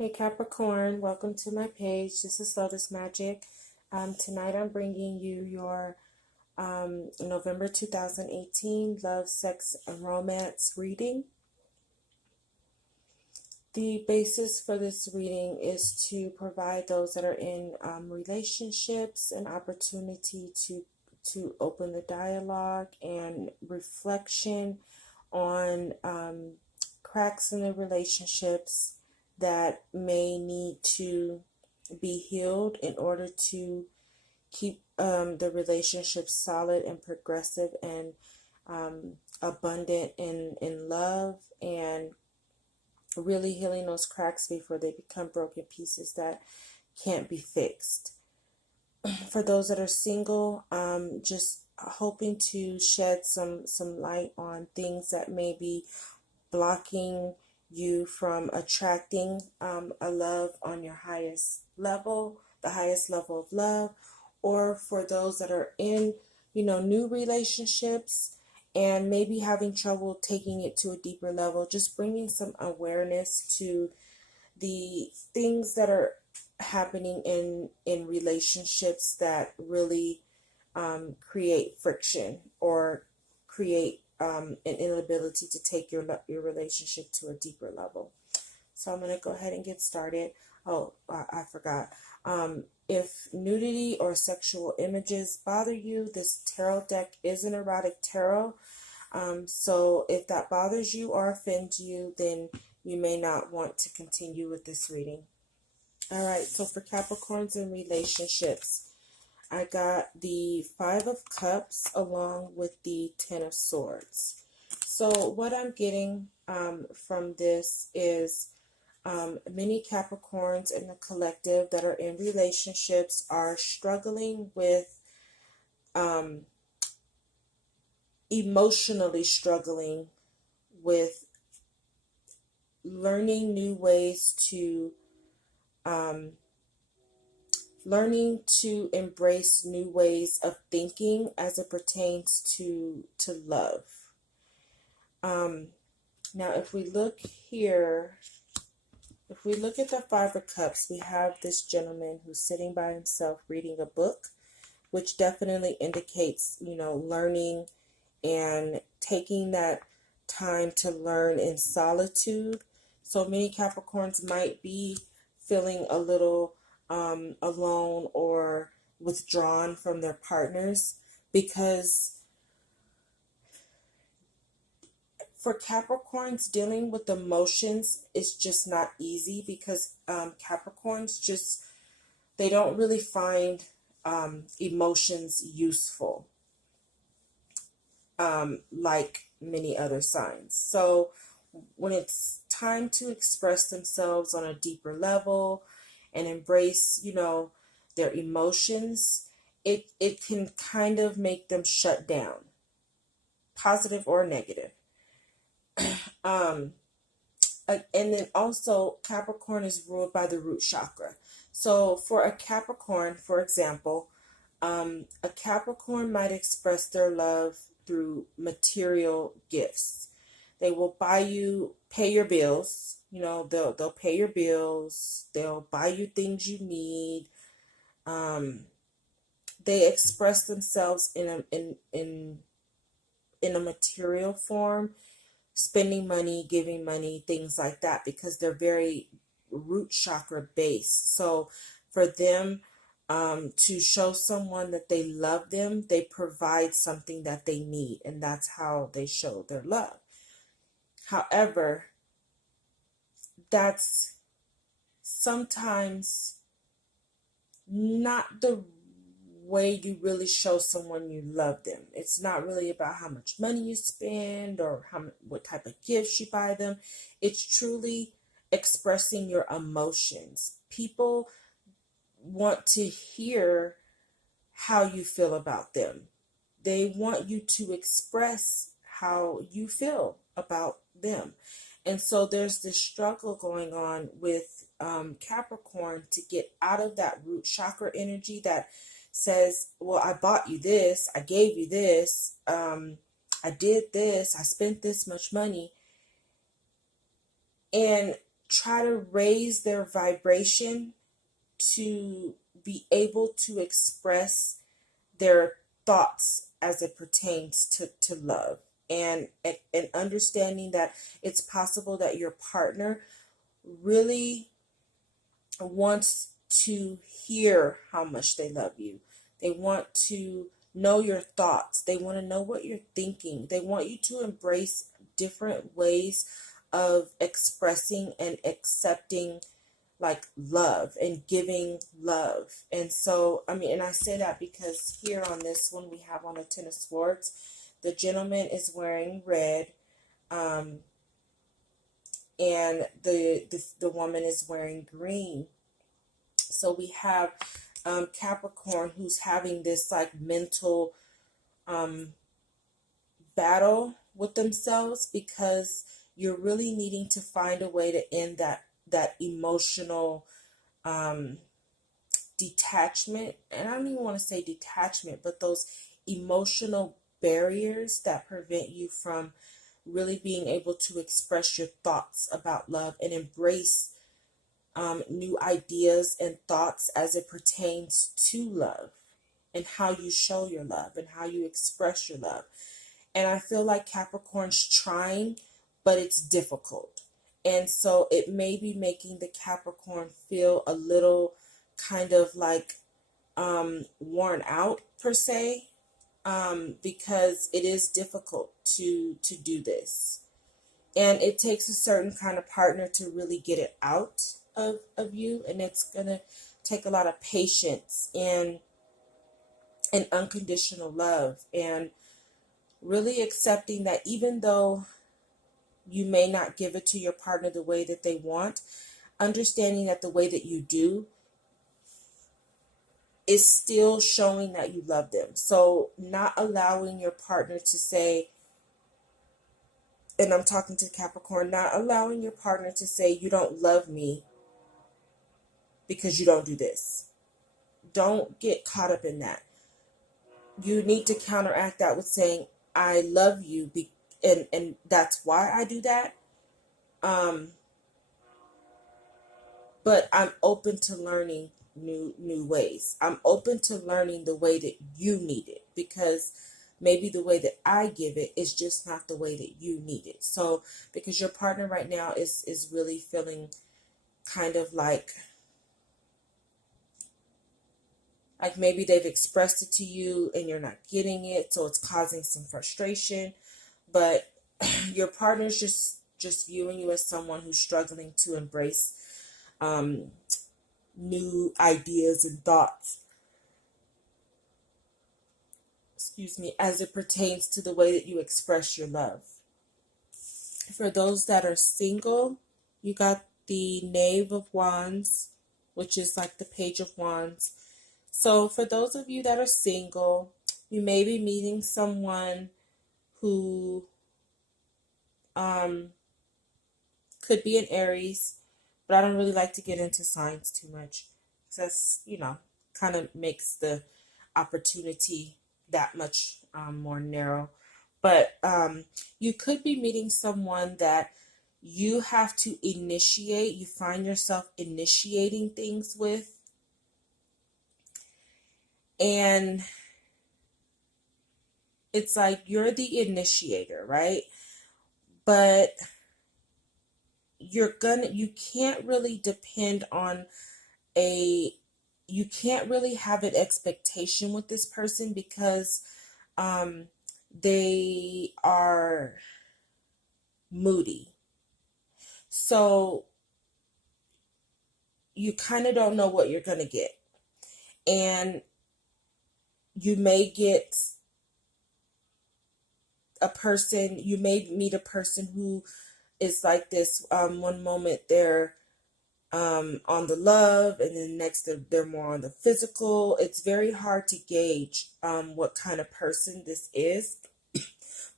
Hey Capricorn, welcome to my page. This is Lotus Magic. Tonight I'm bringing you your November 2018 Love, Sex, and Romance reading. The basis for this reading is to provide those that are in relationships an opportunity to open the dialogue and reflection on cracks in the relationships that may need to be healed in order to keep the relationship solid and progressive and abundant in love, and really healing those cracks before they become broken pieces that can't be fixed. For those that are single, just hoping to shed some light on things that may be blocking you from attracting a love on your highest level, the highest level of love. Or for those that are in, new relationships and maybe having trouble taking it to a deeper level, just bringing some awareness to the things that are happening in relationships that really create friction or create an inability to take your relationship to a deeper level. So I'm going to go ahead and get started. Oh, I forgot. If nudity or sexual images bother you, this tarot deck is an erotic tarot. So if that bothers you or offends you, then you may not want to continue with this reading. All right, so for Capricorns and relationships, I got the Five of Cups along with the Ten of Swords. So what I'm getting from this is many Capricorns in the collective that are in relationships are struggling with, emotionally struggling with learning new ways to embrace new ways of thinking as it pertains to love. Now, if we look here, if we look at the Five of Cups, we have this gentleman who's sitting by himself reading a book, which definitely indicates, learning and taking that time to learn in solitude. So many Capricorns might be feeling a little alone or withdrawn from their partners, because for Capricorns, dealing with emotions is just not easy, because Capricorns they don't really find emotions useful like many other signs. So when it's time to express themselves on a deeper level and embrace, their emotions, it can kind of make them shut down, positive or negative. And then also Capricorn is ruled by the root chakra. So for a Capricorn, for example, a Capricorn might express their love through material gifts. They will pay your bills. They'll pay your bills. They'll buy you things you need. They express themselves in a material form, spending money, giving money, things like that, because they're very root chakra based. So for them to show someone that they love them, they provide something that they need, and that's how they show their love. However, that's sometimes not the way you really show someone you love them. It's not really about how much money you spend or what type of gifts you buy them. It's truly expressing your emotions. People want to hear how you feel about them. They want you to express how you feel about them. And so there's this struggle going on with Capricorn to get out of that root chakra energy that says, well, I bought you this, I gave you this, I did this, I spent this much money. And try to raise their vibration to be able to express their thoughts as it pertains to love, and understanding that it's possible that your partner really wants to hear how much they love you. They want to know your thoughts. They want to know what you're thinking. They want you to embrace different ways of expressing and accepting like love and giving love. And so, I mean, and I say that because here on this one, we have on the Ten of Swords, the gentleman is wearing red, and the woman is wearing green. So we have Capricorn, who's having this like mental battle with themselves, because you're really needing to find a way to end that emotional detachment. And I don't even want to say detachment, but those emotional barriers that prevent you from really being able to express your thoughts about love and embrace new ideas and thoughts as it pertains to love and how you show your love and how you express your love. And I feel like Capricorn's trying, but it's difficult. And so it may be making the Capricorn feel a little kind of like worn out per se, because it is difficult to do this. And it takes a certain kind of partner to really get it out of you. And it's going to take a lot of patience and unconditional love, and really accepting that even though you may not give it to your partner the way that they want, understanding that the way that you do is still showing that you love them. So not allowing your partner to say, and I'm talking to Capricorn, not allowing your partner to say, you don't love me because you don't do this. Don't get caught up in that. You need to counteract that with saying, I love you, and that's why I do that. But I'm open to learning new ways. I'm open to learning the way that you need it, because maybe the way that I give it is just not the way that you need it. So because your partner right now is really feeling kind of like maybe they've expressed it to you and you're not getting it, so it's causing some frustration. But your partner's just viewing you as someone who's struggling to embrace new ideas and thoughts, as it pertains to the way that you express your love. For those that are single, you got the Knave of Wands, which is like the Page of Wands. So for those of you that are single, you may be meeting someone who could be an Aries, but I don't really like to get into signs too much, because that's, kind of makes the opportunity that much more narrow. But you could be meeting someone that you have to initiate, you find yourself initiating things with. And it's like you're the initiator, right? But you can't really depend on you can't really have an expectation with this person, because they are moody. So you kind of don't know what you're going to get. And you may get you may meet a person who is like this. One moment they're on the love, and then next they're more on the physical. It's very hard to gauge what kind of person this is,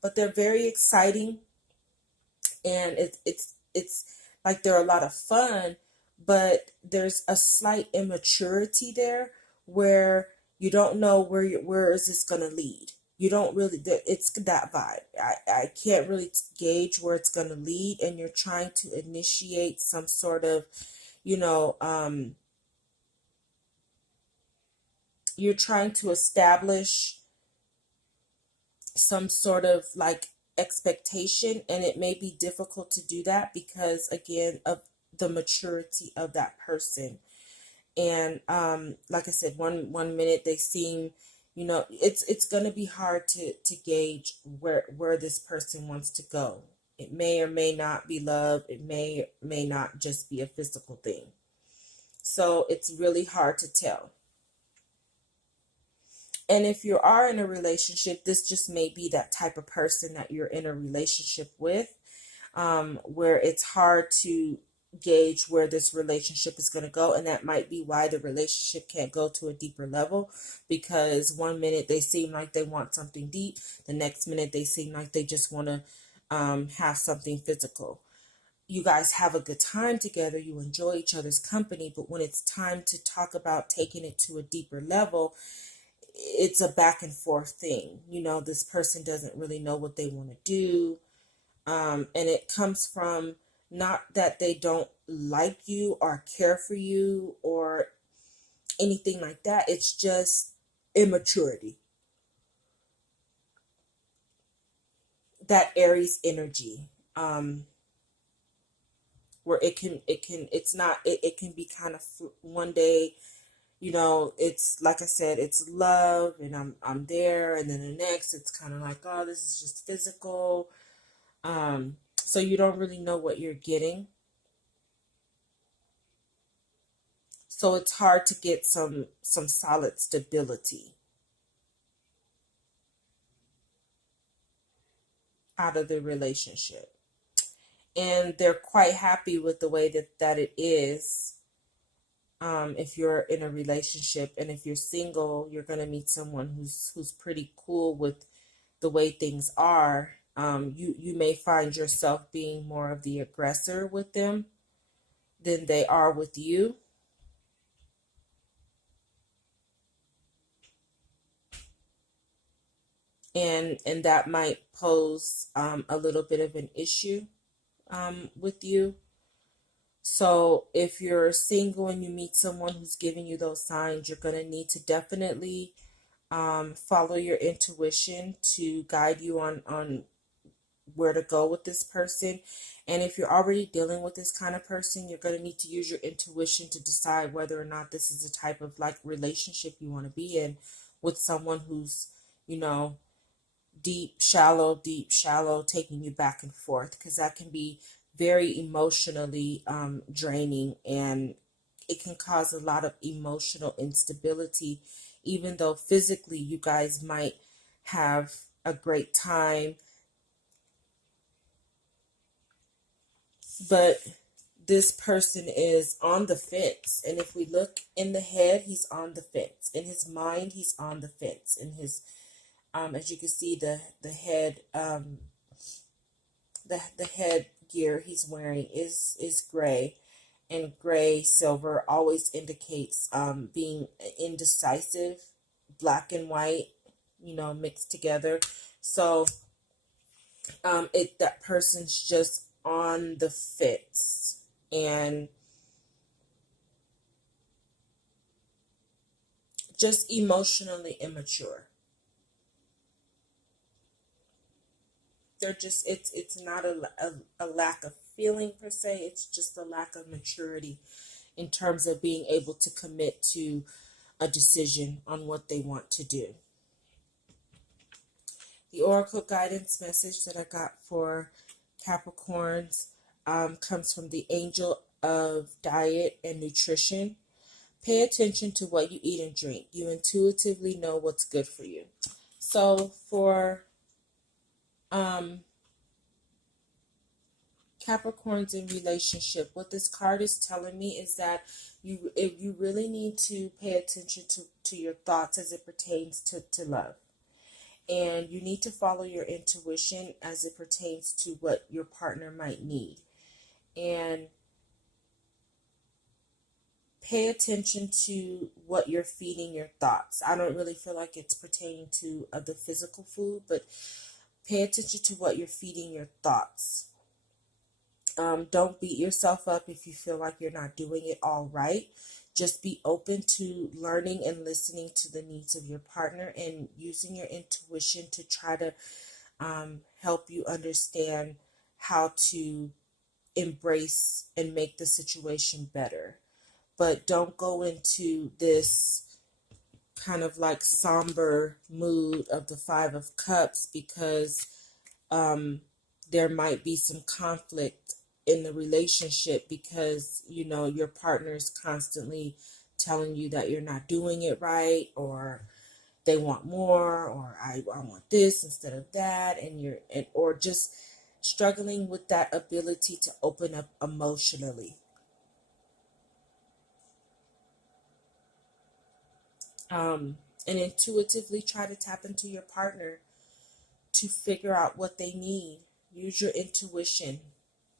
but they're very exciting, and it's like they're a lot of fun, but there's a slight immaturity there where you don't know where is this going to lead. you don't really, it's that vibe. I can't really gauge where it's going to lead, and you're trying to initiate some sort of, you know, you're trying to establish some sort of like expectation, and it may be difficult to do that because, again, of the maturity of that person. And like I said, one minute they seem, you know, it's going to be hard to gauge where this person wants to go. It may or may not be love. It may not just be a physical thing. So it's really hard to tell. And if you are in a relationship, this just may be that type of person that you're in a relationship with, where it's hard to gauge where this relationship is going to go. And that might be why the relationship can't go to a deeper level, because one minute they seem like they want something deep, the next minute they seem like they just want to have something physical. You guys have a good time together, you enjoy each other's company, but when it's time to talk about taking it to a deeper level, it's a back and forth thing. You know, this person doesn't really know what they want to do. And it comes from not that they don't like you or care for you or anything like that. It's just immaturity. That Aries energy. Where it can be kind of one day, you know, it's like I said, it's love and I'm there, and then the next it's kind of like, oh, this is just physical. So you don't really know what you're getting. So it's hard to get some solid stability out of the relationship. And they're quite happy with the way that it is. If you're in a relationship, and if you're single, you're going to meet someone who's pretty cool with the way things are. You may find yourself being more of the aggressor with them than they are with you. And that might pose a little bit of an issue with you. So if you're single and you meet someone who's giving you those signs, you're going to need to definitely follow your intuition to guide you on where to go with this person. And if you're already dealing with this kind of person, you're going to need to use your intuition to decide whether or not this is the type of like relationship you want to be in with someone who's, you know, deep, shallow, taking you back and forth, because that can be very emotionally draining, and it can cause a lot of emotional instability, even though physically you guys might have a great time. But this person is on the fence. And if we look in the head, he's on the fence. In his mind, he's on the fence. In his as you can see, the head the headgear he's wearing is gray, and gray silver always indicates being indecisive, black and white, you know, mixed together. So that person's just on the fence, and just emotionally immature. They're just, it's not a lack of feeling per se, it's just a lack of maturity in terms of being able to commit to a decision on what they want to do. The oracle guidance message that I got for Capricorns comes from the angel of diet and nutrition. Pay attention to what you eat and drink. You intuitively know what's good for you. So for Capricorns in relationship, what this card is telling me is that you really need to pay attention to your thoughts as it pertains to love. And you need to follow your intuition as it pertains to what your partner might need. And pay attention to what you're feeding your thoughts. I don't really feel like it's pertaining to the physical food, but pay attention to what you're feeding your thoughts. Don't beat yourself up if you feel like you're not doing it all right. Just be open to learning and listening to the needs of your partner and using your intuition to try to help you understand how to embrace and make the situation better. But don't go into this kind of like somber mood of the Five of Cups, because there might be some conflict in the relationship, because your partner is constantly telling you that you're not doing it right, or they want more, or I want this instead of that, or just struggling with that ability to open up emotionally. And intuitively try to tap into your partner to figure out what they need. Use your intuition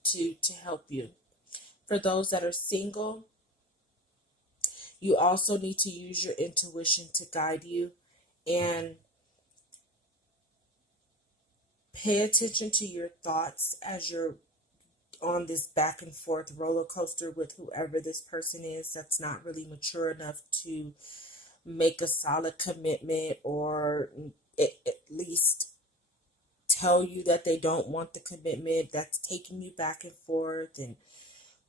to help you. For those that are single, you also need to use your intuition to guide you, and pay attention to your thoughts as you're on this back and forth roller coaster with whoever this person is that's not really mature enough to make a solid commitment, or at least tell you that they don't want the commitment, that's taking you back and forth and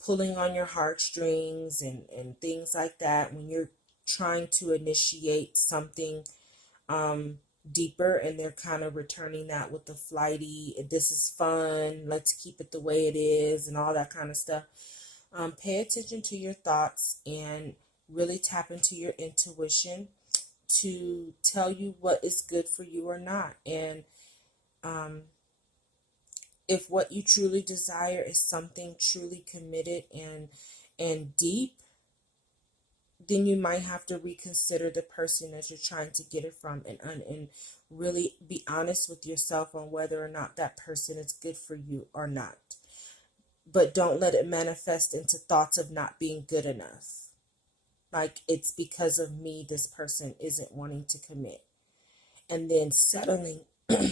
pulling on your heartstrings and things like that, when you're trying to initiate something deeper, and they're kind of returning that with the flighty, this is fun, let's keep it the way it is, and all that kind of stuff. Pay attention to your thoughts and really tap into your intuition to tell you what is good for you or not. And if what you truly desire is something truly committed and deep, then you might have to reconsider the person that you're trying to get it from, and really be honest with yourself on whether or not that person is good for you or not. But don't let it manifest into thoughts of not being good enough. Like, it's because of me this person isn't wanting to commit. And then settling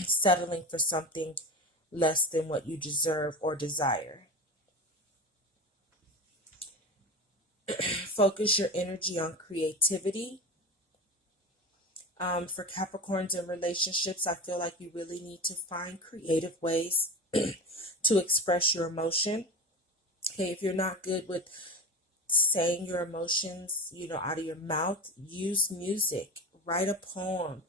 settling for something less than what you deserve or desire. Focus your energy on creativity. For Capricorns in relationships, I feel like you really need to find creative ways to express your emotion. Okay, if you're not good with saying your emotions, out of your mouth, use music, write a poem.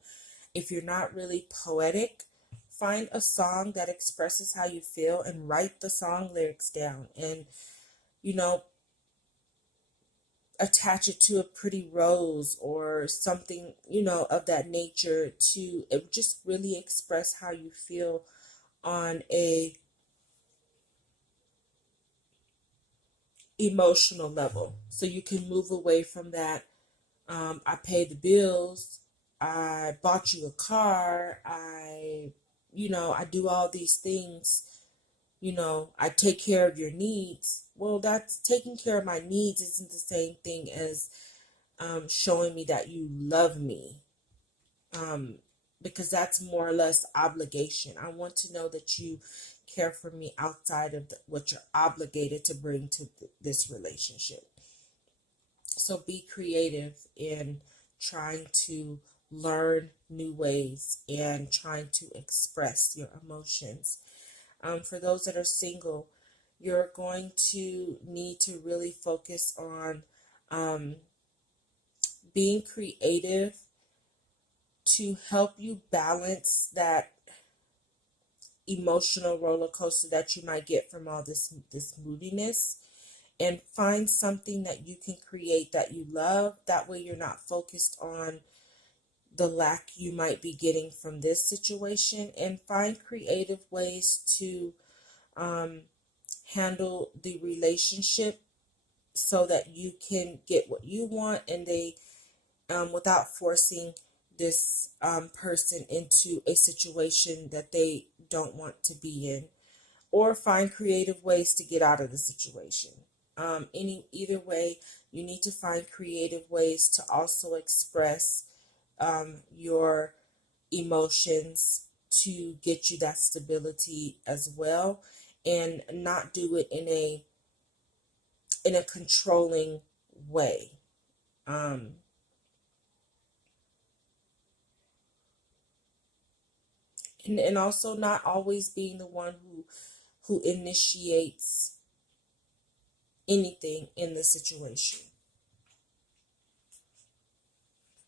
If you're not really poetic, find a song that expresses how you feel and write the song lyrics down, and attach it to a pretty rose or something, of that nature, to just really express how you feel on a emotional level, so you can move away from that. I pay the bills, I bought you a car, I do all these things, I take care of your needs. Well, that's taking care of my needs isn't the same thing as showing me that you love me, because that's more or less obligation. I want to know that you care for me outside of what you're obligated to bring to this relationship. So be creative in trying to learn new ways and trying to express your emotions. For those that are single, you're going to need to really focus on being creative to help you balance that emotional roller coaster that you might get from all this moodiness, and find something that you can create that you love. That way you're not focused on the lack you might be getting from this situation, and find creative ways to handle the relationship so that you can get what you want, and they without forcing this person into a situation that they don't want to be in, or find creative ways to get out of the situation. Either way, you need to find creative ways to also express your emotions to get you that stability as well, and not do it in a controlling way. Um, and also not always being the one who initiates anything in the situation.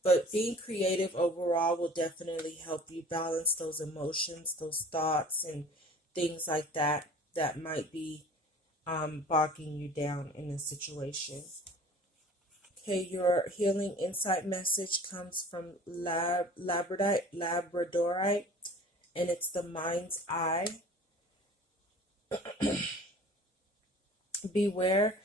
But being creative overall will definitely help you balance those emotions, those thoughts, and things like that that might be bogging you down in a situation. Okay, your healing insight message comes from Labradorite, and it's the mind's eye. Beware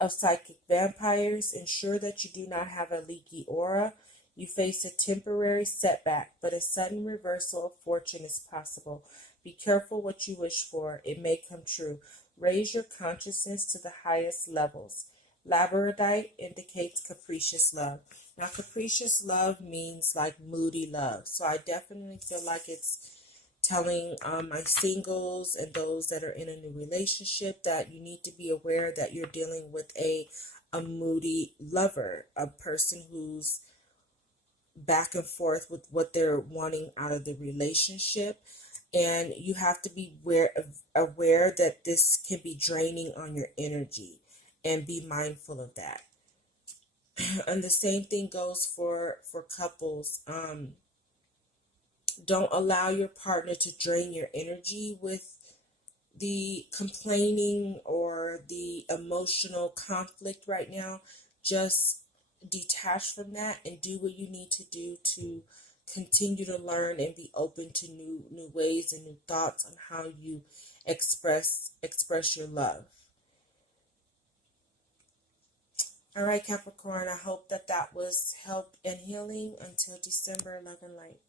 of psychic vampires. Ensure that you do not have a leaky aura. You face a temporary setback, but a sudden reversal of fortune is possible. Be careful what you wish for. It may come true. Raise your consciousness to the highest levels. Labradorite indicates capricious love. Now, capricious love means like moody love. So I definitely feel like it's telling my singles and those that are in a new relationship that you need to be aware that you're dealing with a moody lover, a person who's back and forth with what they're wanting out of the relationship. And you have to be aware that this can be draining on your energy, and be mindful of that. And the same thing goes for couples. Don't allow your partner to drain your energy with the complaining or the emotional conflict right now. Just detach from that and do what you need to do to continue to learn and be open to new ways and new thoughts on how you express your love. All right, Capricorn, I hope that was help and healing. Until December, love and light.